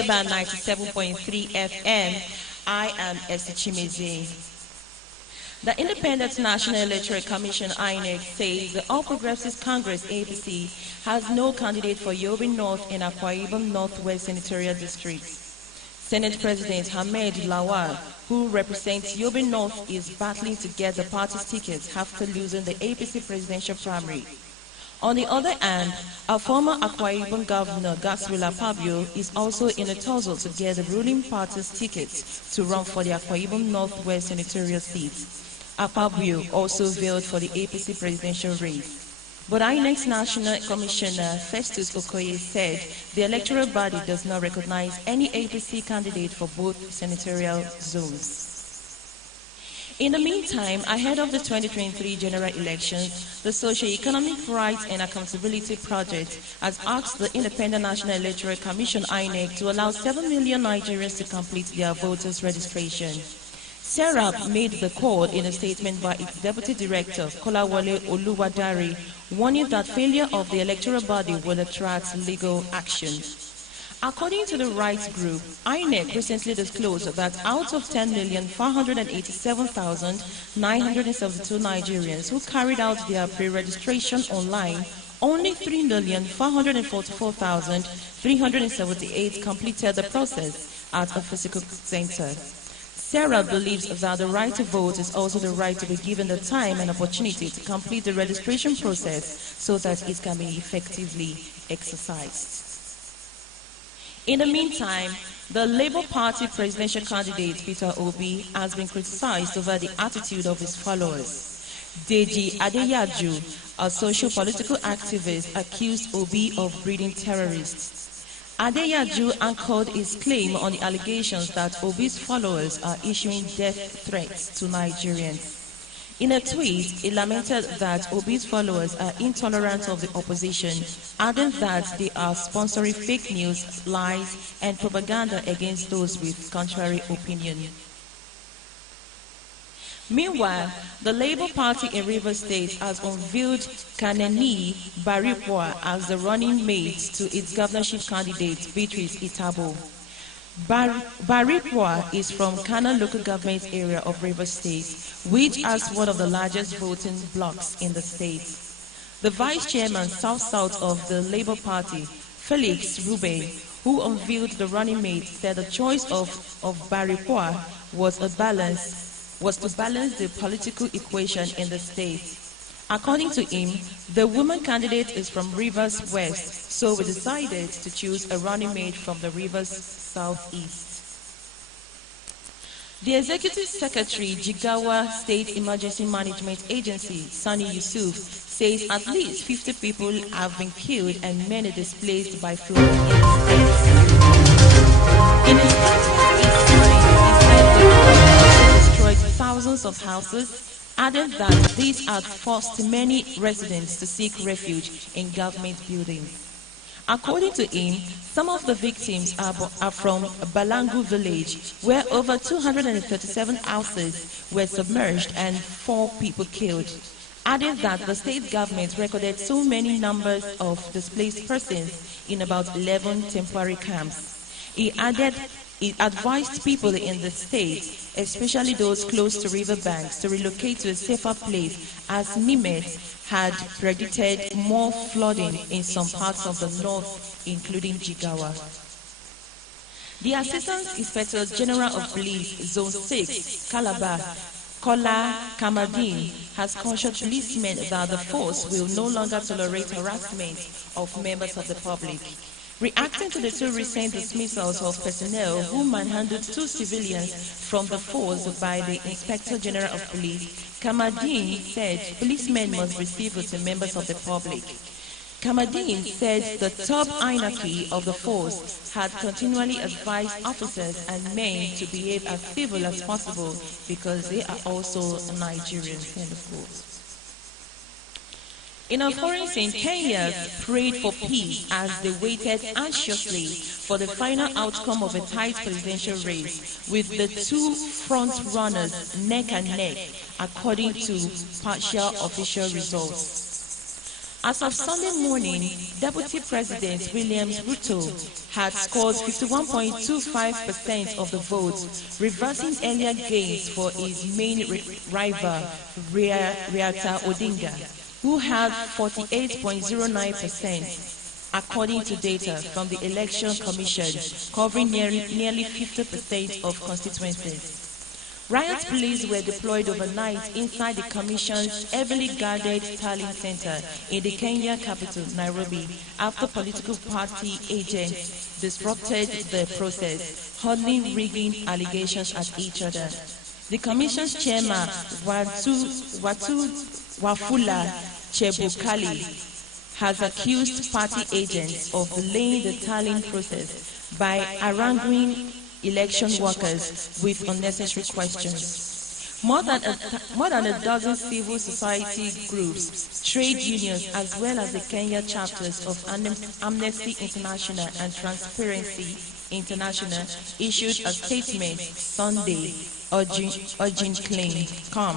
Egaba 97.3 FM. I am Esther Chimeze. The Independent National Electoral Commission (INEC) says the All Progressives Congress (APC) has no candidate for Yobe North and Akwa Ibom Northwest Senatorial Districts. Senate President Ahmed Lawal, who represents Yobe North, is battling to get the party's tickets after losing the APC presidential primary. On the other hand, our former Akwa Ibom Governor Gaswila Pabio is also in a tussle to get the ruling party's tickets to run for the Akwa Ibom Northwest Senatorial seat. Pabio also veiled for the APC presidential race. But INEC's National Commissioner Festus Okoye said the electoral body does not recognize any APC candidate for both senatorial zones. In the meantime, ahead of the 2023 general elections, the Socio-Economic Rights and Accountability Project has asked the Independent National Electoral Commission (INEC) to allow 7 million Nigerians to complete their voters' registration. SERAP made the call in a statement by its Deputy Director, Kolawole Oluwadare, warning that failure of the electoral body will attract legal action. According to the rights group, INEC recently disclosed that out of 10,487,972 Nigerians who carried out their pre-registration online, only 3,444,378 completed the process at a physical center. Sarah believes that the right to vote is also the right to be given the time and opportunity to complete the registration process so that it can be effectively exercised. In the meantime, the Labour Party presidential candidate Peter Obi has been criticized over the attitude of his followers. Deji Adeyaju, a social-political activist, accused Obi of breeding terrorists. Adeyaju anchored his claim on the allegations that Obi's followers are issuing death threats to Nigerians. In a tweet, he lamented that Obi's followers are intolerant of the opposition, adding that they are sponsoring fake news, lies, and propaganda against those with contrary opinion. Meanwhile, the Labour Party in Rivers State has unveiled Kaneni Barikwa as the running mate to its governorship candidate, Beatrice Itabo. Barikwa is from Kana local government area of Rivers State, which has one of the largest voting blocks in the state. The vice chairman south-south of the Labour Party, Felix Rube, who unveiled the running mate, said the choice of Barikwa was to balance the political equation in the state. According to him, the woman candidate is from Rivers West, so we decided to choose a running mate from the Rivers Southeast. The Executive Secretary, Jigawa State Emergency Management Agency, Sani Yusuf, says at least 50 people have been killed and many displaced by flood in the state. In a statement he said the flood destroyed thousands of houses, adding that these had forced many residents to seek refuge in government buildings. According to him, some of the victims are from Balangu village, where over 237 houses were submerged and 4 people killed, adding that the state government recorded so many numbers of displaced persons in about 11 temporary camps. He added it advised people in the state, especially those close to riverbanks, to relocate to a safer place, as NIMET had predicted more flooding in some parts of the north, including Jigawa. The Assistant Inspector General of Police, Zone 6, Calabar, Kola Kamadin, has cautioned policemen that the force will no longer tolerate harassment of members of the public. Reacting to the 2 recent dismissals of personnel who manhandled 2 civilians from the force by the Inspector General of Police, Kamadin said policemen must be civil to members of the public. Kamadin said the top hierarchy of the force had continually advised officers and men to behave as civil as possible because they are also Nigerians. End of quote. In a foreign scene, Kenyans prayed for peace as they waited anxiously for the final outcome of a tight presidential race, with the 2 front-runners neck and neck, according to partial official results. As of Sunday morning, Deputy President Williams Ruto had scored 51.25% of the votes, reversing earlier gains for his main rival, Riata Odinga, who had 48.09%, according to data from the Election Commission covering nearly 50% of constituencies. Riot police were deployed overnight inside the Commission's heavily guarded tallying center in the Kenya capital, Nairobi, after political party agents disrupted the process, hurling rigging allegations at each other. The Commission's chairman, Wafula Chebukali, has accused party agents of delaying the tallying process by haranguing election workers with unnecessary questions. More than a dozen civil society groups, trade unions, as well as the Kenya chapters of Amnesty International and Transparency International issued a statement Sunday urging calm.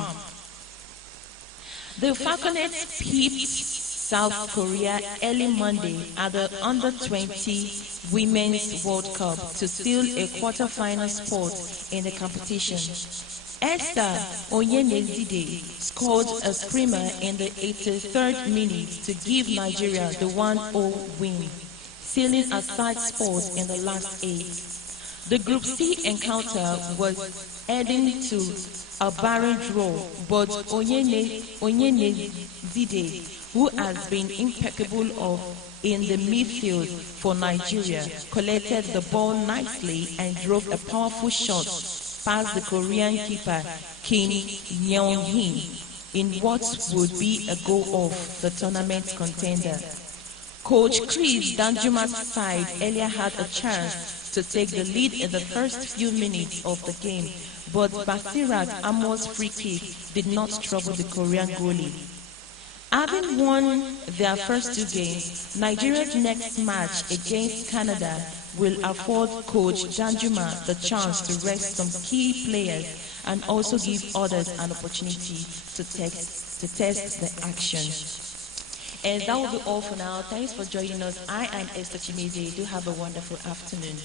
The Falconets peeped South Korea early Monday at the Under-20 Women's World Cup to seal a quarter-final spot in the competition. Esther Onyenezide scored a screamer in the 83rd minute to give Nigeria the 1-0 win, sealing a side spot in the last 8. The Group C encounter was heading to a barren draw, but Onyenezide, who has been impeccable in the midfield for Nigeria, collected the ball nicely and drove a powerful shot past the Korean keeper Kim Myung-hin in what would be a goal of the tournament contender. Coach Chris Danjuma's side earlier had a chance to take the lead in the first few minutes of the game, but Basirat Amor's free kick did not trouble the Korean goalie. Having won their first 2 games, Nigeria's next match against Canada will afford Coach Danjuma the chance to rest some key players and also give others an opportunity to test the action. And that will be all for now. Thanks for joining us. I am Esther Chimizi. Do have a wonderful afternoon.